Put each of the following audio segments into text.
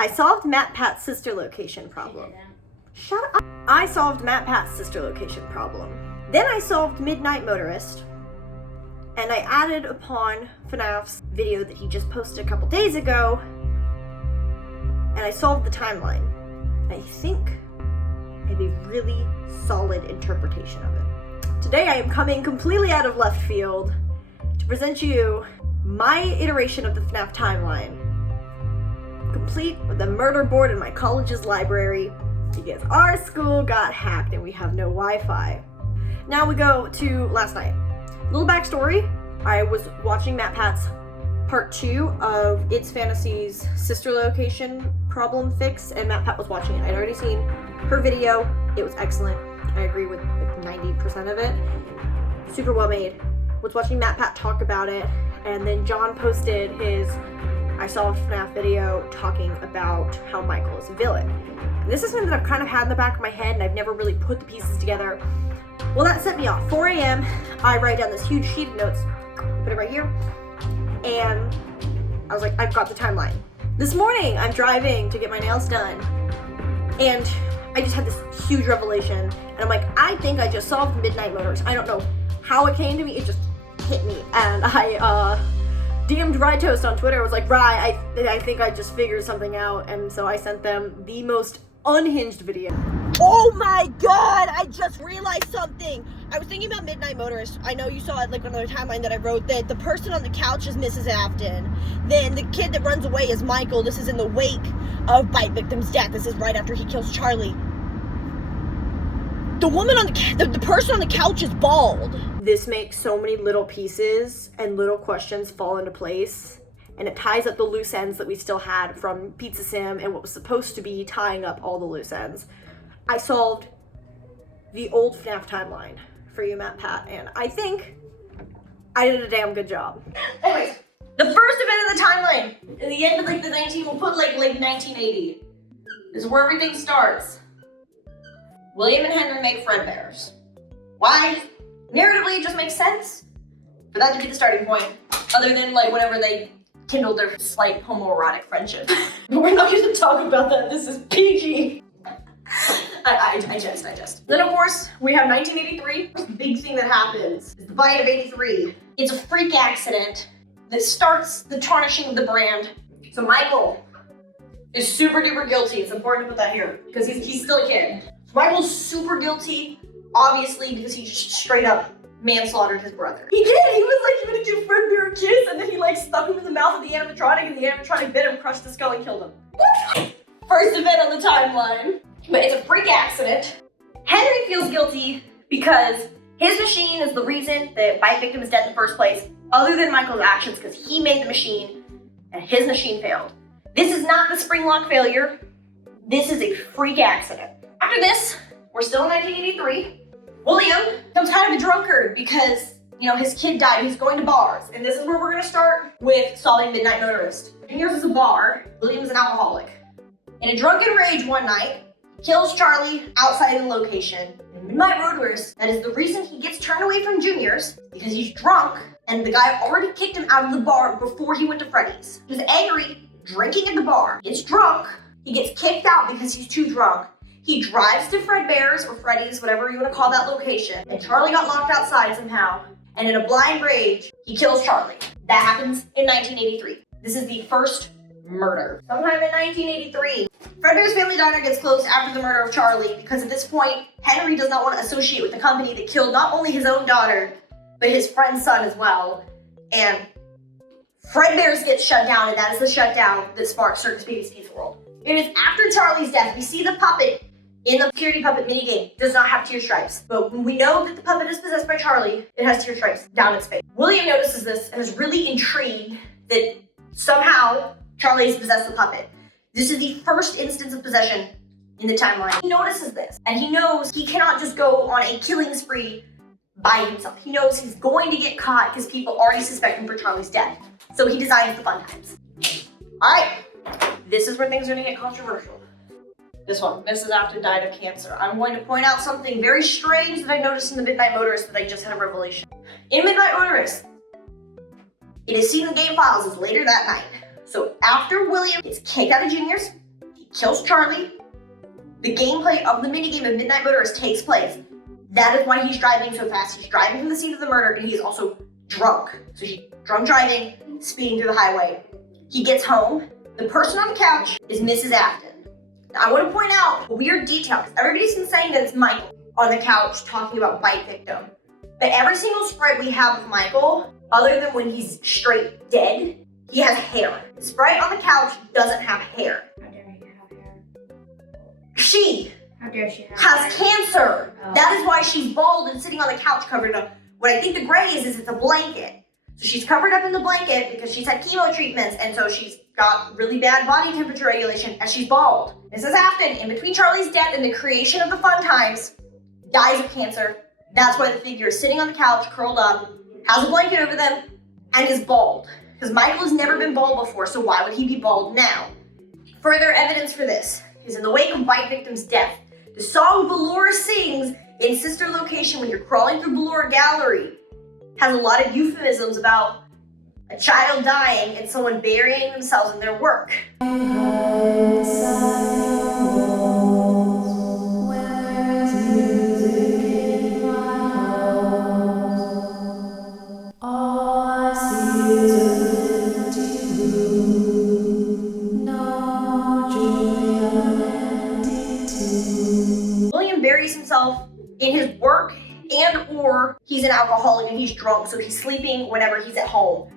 I solved MatPat's sister location problem. Shut up. I solved MatPat's sister location problem. Then I solved Midnight Motorist. And I added upon FNaF's video that he just posted a couple days ago. And I solved the timeline. I think I have a really solid interpretation of it. Today I am coming completely out of left field to present you my iteration of the FNaF timeline, complete with a murder board in my college's library because our school got hacked and we have no Wi-Fi. Now we go to last night. Little backstory, I was watching MatPat's part 2 of It's Fantasy's sister location problem fix, and MatPat was watching it. I'd already seen her video. It was excellent. I agree with 90% of it. Super well made. Was watching MatPat talk about it, and then John posted his I solved FNaF video talking about how Michael is a villain. And this is something that I've kind of had in the back of my head, and I've never really put the pieces together. Well, that set me off. 4 a.m., I write down this huge sheet of notes, put it right here, and I was like, I've got the timeline. This morning, I'm driving to get my nails done, and I just had this huge revelation, and I'm like, I think I just solved Midnight Motorist. I don't know how it came to me, it just hit me, and I DM'd Rye Toast on Twitter. I was like, Rye, I think I just figured something out, and so I sent them the most unhinged video. Oh my god, I just realized something. I was thinking about Midnight Motorist. I know you saw it like on another timeline that I wrote that the person on the couch is Mrs. Afton. Then the kid that runs away is Michael. This is in the wake of Bite Victim's death. This is right after he kills Charlie. The woman on the person on the couch is bald. This makes so many little pieces and little questions fall into place. And it ties up the loose ends that we still had from Pizza Sim and what was supposed to be tying up all the loose ends. I solved the old FNaF timeline for you, MatPat, and I think I did a damn good job. Anyways, the first event of the timeline, in the end of like the 19, we'll put like 1980, is where everything starts. William and Henry make Fredbears. Why? Narratively, it just makes sense for that to be the starting point, other than like whenever they kindled their slight homoerotic friendship. But we're not going to talk about that. This is PG. I jest. Then of course, we have 1983. The big thing that happens is the bite of 83. It's a freak accident that starts the tarnishing of the brand. So Michael is super duper guilty. It's important to put that here because he's still a kid. Michael's super guilty, obviously, because he just straight up manslaughtered his brother. He did! He was like, gonna give Fredbear a kiss, and then he like stuck him in the mouth of the animatronic, and the animatronic bit him, crushed the skull, and killed him. First event on the timeline. But it's a freak accident. Henry feels guilty because his machine is the reason that Bite Victim is dead in the first place, other than Michael's actions, because he made the machine, and his machine failed. This is not the spring lock failure. This is a freak accident. After this, we're still in 1983. William becomes kind of a drunkard because, you know, his kid died. He's going to bars. And this is where we're going to start with solving Midnight Motorist. Junior's is a bar. William's an alcoholic. In a drunken rage one night, kills Charlie outside the location. In Midnight Motorist, that is the reason he gets turned away from Junior's, because he's drunk, and the guy already kicked him out of the bar before he went to Freddy's. He was angry, drinking at the bar, gets drunk, he gets kicked out because he's too drunk. He drives to Fredbear's or Freddy's, whatever you want to call that location, and Charlie got locked outside somehow, and in a blind rage, he kills Charlie. That happens in 1983. This is the first murder. Sometime in 1983, Fredbear's Family Diner gets closed after the murder of Charlie because at this point, Henry does not want to associate with the company that killed not only his own daughter, but his friend's son as well. And Fredbear's gets shut down, and that is the shutdown that sparks Circus Baby's Pizza World. It is after Charlie's death. We see the puppet in the security puppet minigame does not have tear stripes. But when we know that the puppet is possessed by Charlie, it has tear stripes down its face. William notices this and is really intrigued that somehow Charlie has possessed the puppet. This is the first instance of possession in the timeline. He notices this, and he knows he cannot just go on a killing spree by himself. He knows he's going to get caught because people already suspect him for Charlie's death. So he designs the Funtimes. All right, this is where things are gonna get controversial. This one, Mrs. Afton died of cancer. I'm going to point out something very strange that I noticed in the Midnight Motorist that I just had a revelation. In Midnight Motorist, it is seen in the game files as later that night. So after William gets kicked out of Junior's, kills Charlie. The gameplay of the minigame of Midnight Motorist takes place. That is why he's driving so fast. He's driving from the scene of the murder, and he's also drunk. So he's drunk driving, speeding through the highway. He gets home. The person on the couch is Mrs. Afton. Now, I want to point out a weird detail, because everybody's been saying that it's Michael on the couch talking about bite victim. But every single sprite we have of Michael, other than when he's straight dead, he has hair. The sprite on the couch doesn't have hair. How dare he have hair? How dare she has cancer. Oh. That is why she's bald and sitting on the couch covered up. What I think the gray is it's a blanket. So she's covered up in the blanket because she's had chemo treatments, and so she's got really bad body temperature regulation, and she's bald. Mrs. Afton, in between Charlie's death and the creation of the Funtimes, dies of cancer. That's why the figure is sitting on the couch, curled up, has a blanket over them, and is bald. Because Michael has never been bald before, so why would he be bald now? Further evidence for this is in the wake of Bite Victim's death. The song Ballora sings in Sister Location when you're crawling through Ballora Gallery has a lot of euphemisms about a child dying and someone burying themselves in their work. William buries himself in his work, and or he's an alcoholic and he's drunk, so he's sleeping whenever he's at home.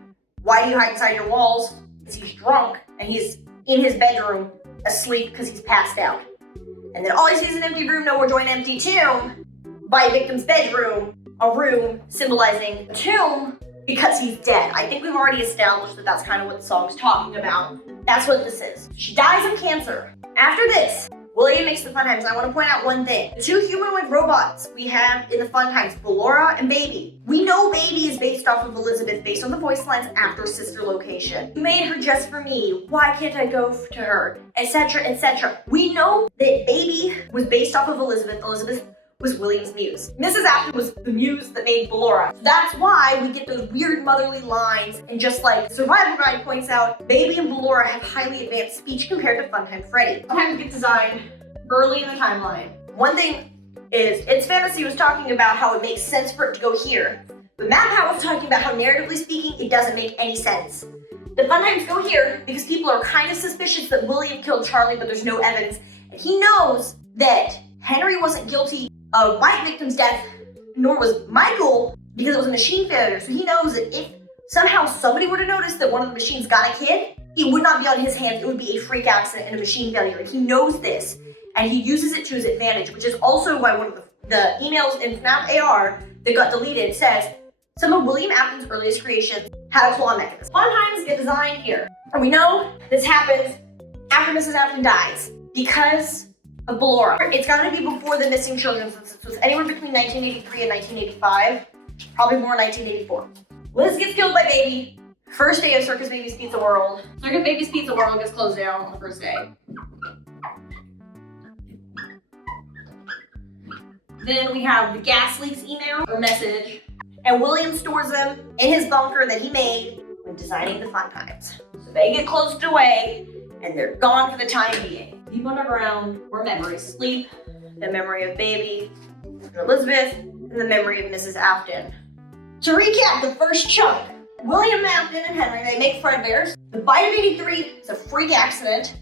Why do you hide inside your walls? Because he's drunk and he's in his bedroom asleep because he's passed out. And then all he sees is an empty room, no more joy, an empty tomb. By victim's bedroom, a room symbolizing a tomb because he's dead. I think we've already established that that's kind of what the song's talking about. That's what this is. She dies of cancer. After this, William makes the Funtimes. I want to point out one thing. The two humanoid robots we have in the Funtimes, Ballora and Baby. We know Baby is based off of Elizabeth, based on the voice lines after Sister Location. You made her just for me. Why can't I go to her? Etc., etc. We know that Baby was based off of Elizabeth. Elizabeth was William's muse. Mrs. Afton was the muse that made Ballora. That's why we get those weird motherly lines, and just like Survival Guide points out, Baby and Ballora have highly advanced speech compared to Funtime Freddy. Funtimes get designed early in the timeline. One thing is, It's Fantasy was talking about how it makes sense for it to go here, but MatPat was talking about how narratively speaking, it doesn't make any sense. The Funtimes go here because people are kind of suspicious that William killed Charlie, but there's no evidence, and he knows that Henry wasn't guilty of Bite Victim's death, nor was Michael, because it was a machine failure. So he knows that if somehow somebody were to notice that one of the machines got a kid, it would not be on his hands. It would be a freak accident and a machine failure. And he knows this, and he uses it to his advantage, which is also why one of the emails in FNaF AR that got deleted says, some of William Afton's earliest creations had a claw mechanism. Funtimes get designed here. And we know this happens after Mrs. Afton dies because of Ballora. It's gotta be before the missing children, since it was anywhere between 1983 and 1985, probably more 1984. Liz gets killed by Baby. First day of Circus Baby's Pizza World. Circus Baby's Pizza World gets closed down on the first day. Then we have the gas leaks email or message, and William stores them in his bunker that he made when designing the Funtimes. So they get closed away, and they're gone for the time being. Deep underground, where memories sleep, the memory of Baby, Elizabeth, and the memory of Mrs. Afton. To recap the first chunk, William Afton and Henry, they make Fredbears. The bite of 83 is a freak accident.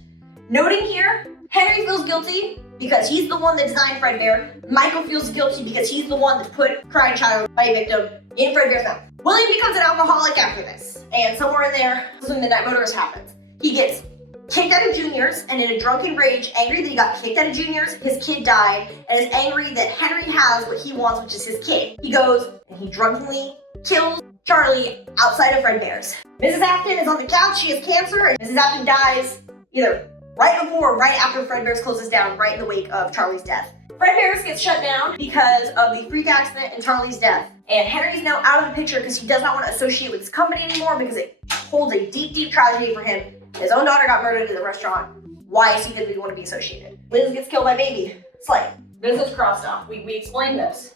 Noting here, Henry feels guilty because he's the one that designed Fredbear. Michael feels guilty because he's the one that put Crying Child, Bite Victim, in Fredbear's mouth. William becomes an alcoholic after this, and somewhere in there, some Midnight Motorist happens. He gets kicked out of juniors, and in a drunken rage, angry that he got kicked out of juniors, his kid died, and is angry that Henry has what he wants, which is his kid. He goes and he drunkenly kills Charlie outside of Fredbear's. Mrs. Afton is on the couch, she has cancer, and Mrs. Afton dies either right before or right after Fredbear's closes down, right in the wake of Charlie's death. Fredbear's gets shut down because of the freak accident and Charlie's death. And Henry's now out of the picture because he does not want to associate with this company anymore because it holds a deep, deep tragedy for him. His own daughter got murdered in the restaurant. Why is he going to want to be associated? Liz gets killed by Baby. Slay. This is crossed off. We explained this.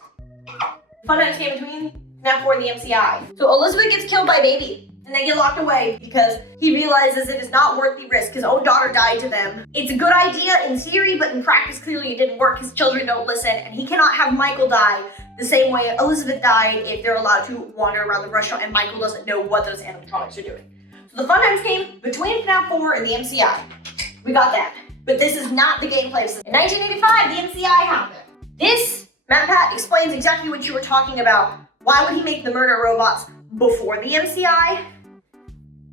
Funtimes came between FNaF 4 and the MCI. So Elizabeth gets killed by Baby. and they get locked away because he realizes it is not worth the risk. His own daughter died to them. It's a good idea in theory, but in practice, clearly it didn't work. His children don't listen, and he cannot have Michael die the same way Elizabeth died if they're allowed to wander around the restaurant and Michael doesn't know what those animatronics are doing. So the Funtimes came between FNaF 4 and the MCI. We got that. But this is not the gameplay system. In 1985, the MCI happened. This, MatPat explains exactly what you were talking about. Why would he make the murder robots before the MCI?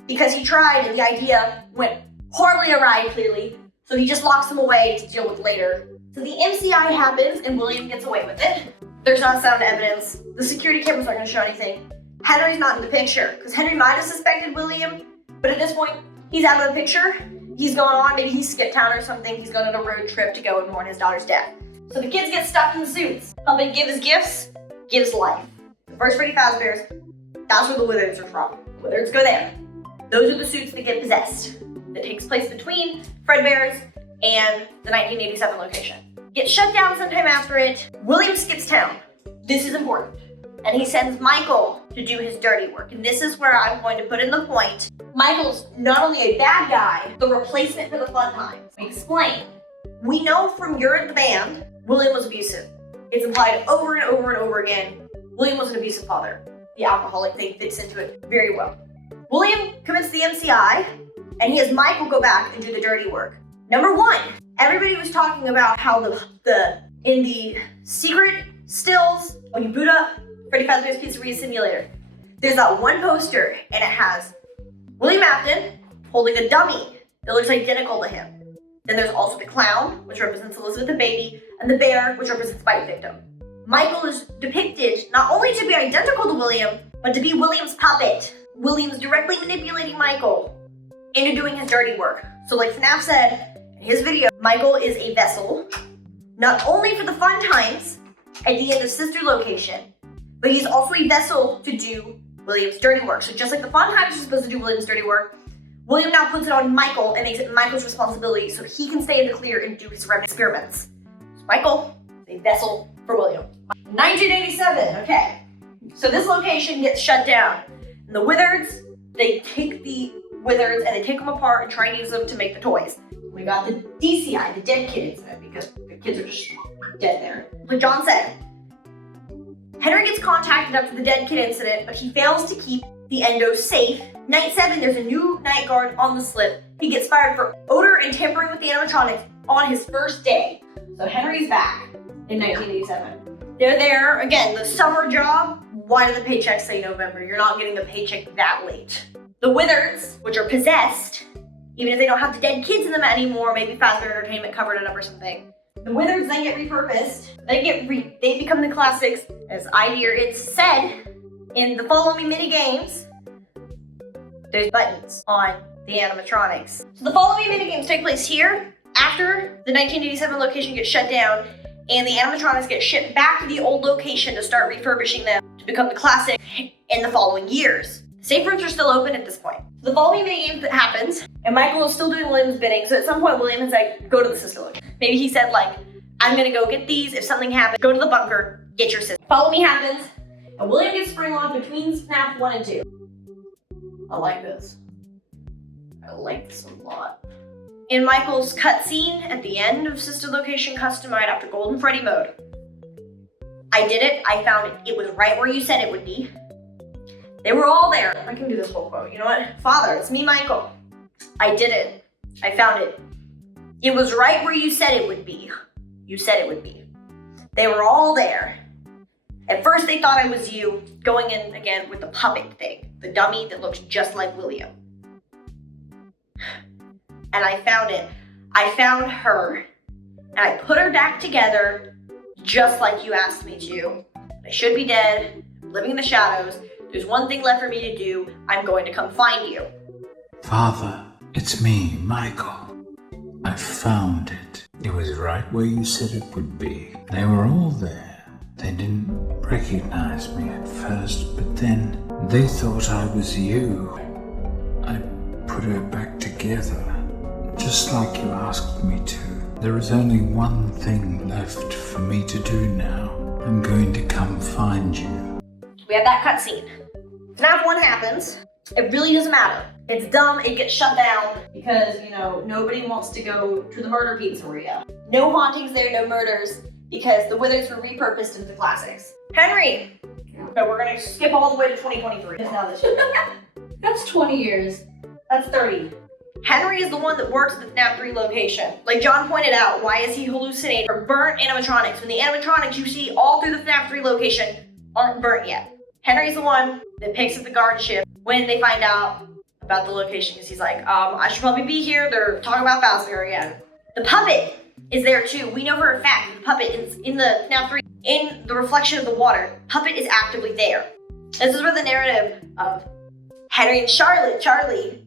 Because he tried and the idea went horribly awry, clearly. So he just locks them away to deal with later. So the MCI happens and William gets away with it. There's not sound evidence. The security cameras aren't going to show anything. Henry's not in the picture because Henry might have suspected William, but at this point, he's out of the picture. He's going on, maybe he skipped town or something. He's going on a road trip to go and mourn his daughter's death. So the kids get stuck in suits. Helping gives gifts, gives life. The first Freddy Fazbear's, that's where the Wizards are from. Wizards go there. Those are the suits that get possessed. That takes place between Fredbear's and the 1987 location. Gets shut down sometime after it. William skips town. This is important. And he sends Michael to do his dirty work. And this is where I'm going to put in the point. Michael's not only a bad guy, the replacement for the Funtimes. Explain. We know from You're in the Band, William was abusive. It's implied over and over and over again. William was an abusive father. The alcoholic thing fits into it very well. William commits the MCI, and he has Michael go back and do the dirty work. Number one, everybody was talking about how in the secret stills, when you boot up Freddy Fazbear's Pizzeria Simulator, there's that one poster, and it has William Afton holding a dummy that looks identical to him. Then there's also the clown, which represents Elizabeth the baby, and the bear, which represents Bite Victim. Michael is depicted not only to be identical to William, but to be William's puppet. William's directly manipulating Michael into doing his dirty work. So like FNaF said in his video, Michael is a vessel, not only for the Funtimes at the end of Sister Location, but he's also a vessel to do William's dirty work. So just like the Funtimes are supposed to do William's dirty work, William now puts it on Michael and makes it Michael's responsibility so he can stay in the clear and do his experiments. So Michael is a vessel for William. 1987, okay. So this location gets shut down. And the Wizards, they take the Wizards and they take them apart and try and use them to make the toys. We got the DCI, the dead kid incident, because the kids are just dead there. Like John said, Henry gets contacted after the dead kid incident, but he fails to keep the Endo safe. Night 7, there's a new night guard on the slip. He gets fired for odor and tampering with the animatronics on his first day. So Henry's back in 1987. They're there, again, the summer job. Why do the paychecks say November? You're not getting the paycheck that late. The Wizards, which are possessed, even if they don't have the dead kids in them anymore, maybe Fazbear Entertainment covered it up or something. The Wizards then get repurposed. They become the classics, as I hear it's said in the Follow Me mini games. There's buttons on the animatronics. So the Follow Me mini games take place here after the 1987 location gets shut down, and the animatronics get shipped back to the old location to start refurbishing them to become the classic in the following years. Safe rooms are still open at this point. The Follow Me mini games that happens, and Michael is still doing William's bidding, so at some point William is like, go to the sister location. Maybe he said like, I'm gonna go get these, if something happens, go to the bunker, get your sister. Follow Me happens, and William gets springlocked between FNaF 1 and 2. I like this. I like this a lot. In Michael's cutscene at the end of Sister Location Customized after Golden Freddy mode, I did it, I found it. It was right where you said it would be. They were all there. I can do this whole quote. You know what? Father, it's me, Michael. I did it. I found it. It was right where you said it would be. You said it would be. They were all there. At first they thought I was you, going in again with the puppet thing, the dummy that looks just like William. And I found it. I found her. And I put her back together just like you asked me to. I should be dead, living in the shadows. There's one thing left for me to do. I'm going to come find you. Father, it's me, Michael. I found it. It was right where you said it would be. They were all there. They didn't recognize me at first, but then they thought I was you. I put her back together, just like you asked me to. There is only one thing left for me to do now. I'm going to come find you. We have that cutscene. FNaF 1 happens. It really doesn't matter. It's dumb, it gets shut down because, you know, nobody wants to go to the murder pizzeria. No hauntings there, no murders, because the Withers were repurposed into classics. Henry! No, we're gonna skip all the way to 2023. It's now this year. That's 20 years. That's 30. Henry is the one that works at the FNaF 3 location. Like John pointed out, why is he hallucinating or burnt animatronics when the animatronics you see all through the FNaF 3 location aren't burnt yet? Henry's the one that picks up the guard ship when they find out about the location because he's like, I should probably be here. They're talking about Fazbear again. The puppet is there too. We know for a fact that the puppet is in the FNaF 3, in the reflection of the water. Puppet is actively there. This is where the narrative of Henry and Charlie,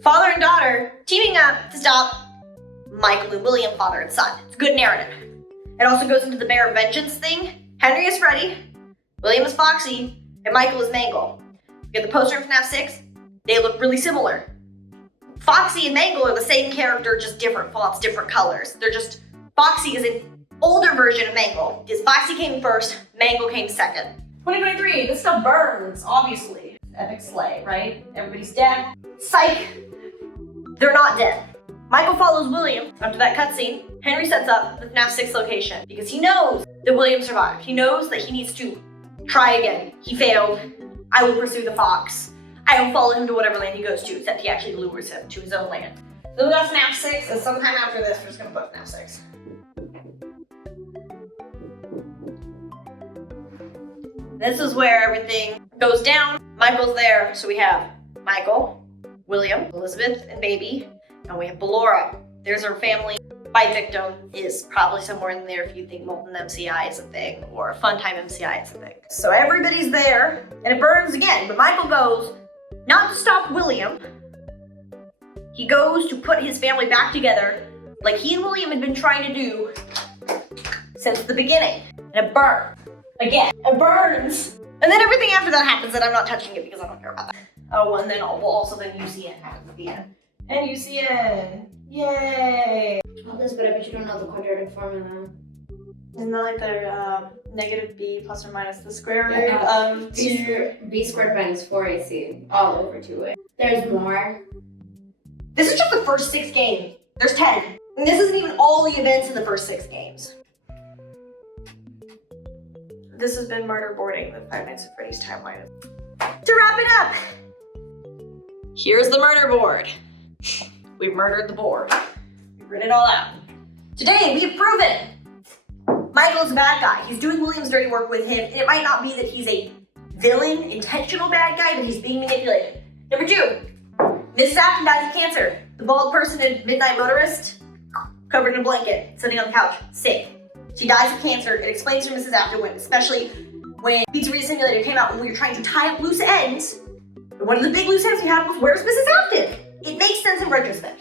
father and daughter, teaming up to stop Michael and William, father and son. It's a good narrative. It also goes into the Bear of Vengeance thing. Henry is Freddy, William is Foxy, and Michael is Mangle. You get the poster in FNaF 6, they look really similar. Foxy and Mangle are the same character, just different fonts, different colors. They're just, Foxy is an older version of Mangle. Because Foxy came first, Mangle came second. 2023, this stuff burns, obviously. Epic slay, right? Everybody's dead. Psych! They're not dead. Michael follows William after that cutscene. Henry sets up the FNaF 6 location because he knows that William survived. He knows that he needs to try again. He failed. I will pursue the fox. I will follow him to whatever land he goes to, except he actually lures him to his own land. So we got FNaF 6, and sometime after this, we're just gonna put FNaF 6. This is where everything goes down. Michael's there, so we have Michael, William, Elizabeth, and baby, and we have Ballora. There's our family. Fight victim is probably somewhere in there if you think Molten MCI is a thing, or Funtime MCI is a thing. So everybody's there, and it burns again, but Michael goes, not to stop William, he goes to put his family back together like he and William had been trying to do since the beginning. And it burns. Again, it burns. And then everything after that happens, and I'm not touching it because I don't care about that. Oh, and then UCN happens at the end. And UCN, yay! All this, but I bet you don't know the quadratic formula. Isn't that like the negative b plus or minus the square root of 2? B squared minus 4ac, all over 2a. There's more. This is just the first 6 games. There's 10. And this isn't even all the events in the first 6 games. This has been Murderboarding, the 5 Nights at Freddy's timeline. To wrap it up, here's the murder board. We've murdered the board. We've written it all out. Today, we have proven Michael's a bad guy. He's doing William's dirty work with him, and it might not be that he's a villain, intentional bad guy, but he's being manipulated. Number 2, Mrs. Afton dies of cancer. The bald person in Midnight Motorist, covered in a blanket, sitting on the couch, sick. She dies of cancer. It explains who Mrs. Afton went, especially when Pizzeria Simulator came out when we were trying to tie up loose ends. And one of the big loose ends we had was, where's Mrs. Afton? It makes sense in retrospect.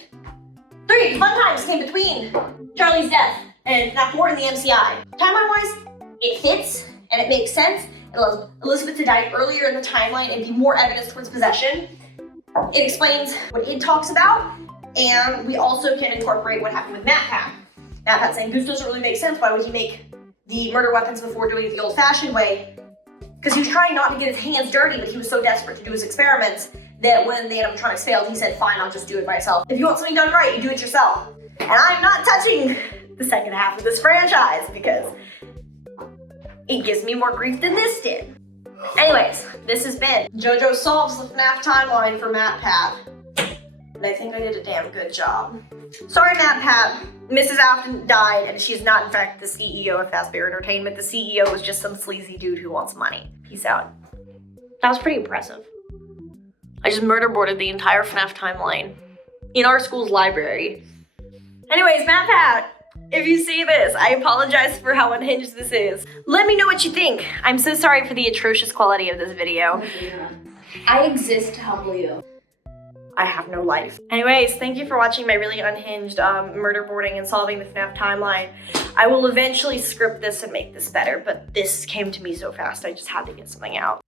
3, Funtimes came between Charlie's death and FNaF 4 and the MCI. Timeline-wise, it fits and it makes sense. It allows Elizabeth to die earlier in the timeline and be more evidence towards possession. It explains what it talks about, and we also can incorporate what happened with MatPat. MatPat saying, Goose doesn't really make sense. Why would he make the murder weapons before doing it the old-fashioned way? Because he was trying not to get his hands dirty, but he was so desperate to do his experiments that when the animatronics failed, he said, fine, I'll just do it myself. If you want something done right, you do it yourself. And I'm not touching the second half of this franchise because it gives me more grief than this did. Anyways, this has been JoJo Solves the FNaF Timeline for MatPat. And I think I did a damn good job. Sorry, MatPat. Mrs. Afton died, and she's not, in fact, the CEO of Fazbear Entertainment. The CEO was just some sleazy dude who wants money. Peace out. That was pretty impressive. I just murderboarded the entire FNaF timeline in our school's library. Anyways, MatPat, if you see this, I apologize for how unhinged this is. Let me know what you think. I'm so sorry for the atrocious quality of this video. I exist to humble you. I have no life. Anyways, thank you for watching my really unhinged murderboarding and solving the FNaF timeline. I will eventually script this and make this better, but this came to me so fast, I just had to get something out.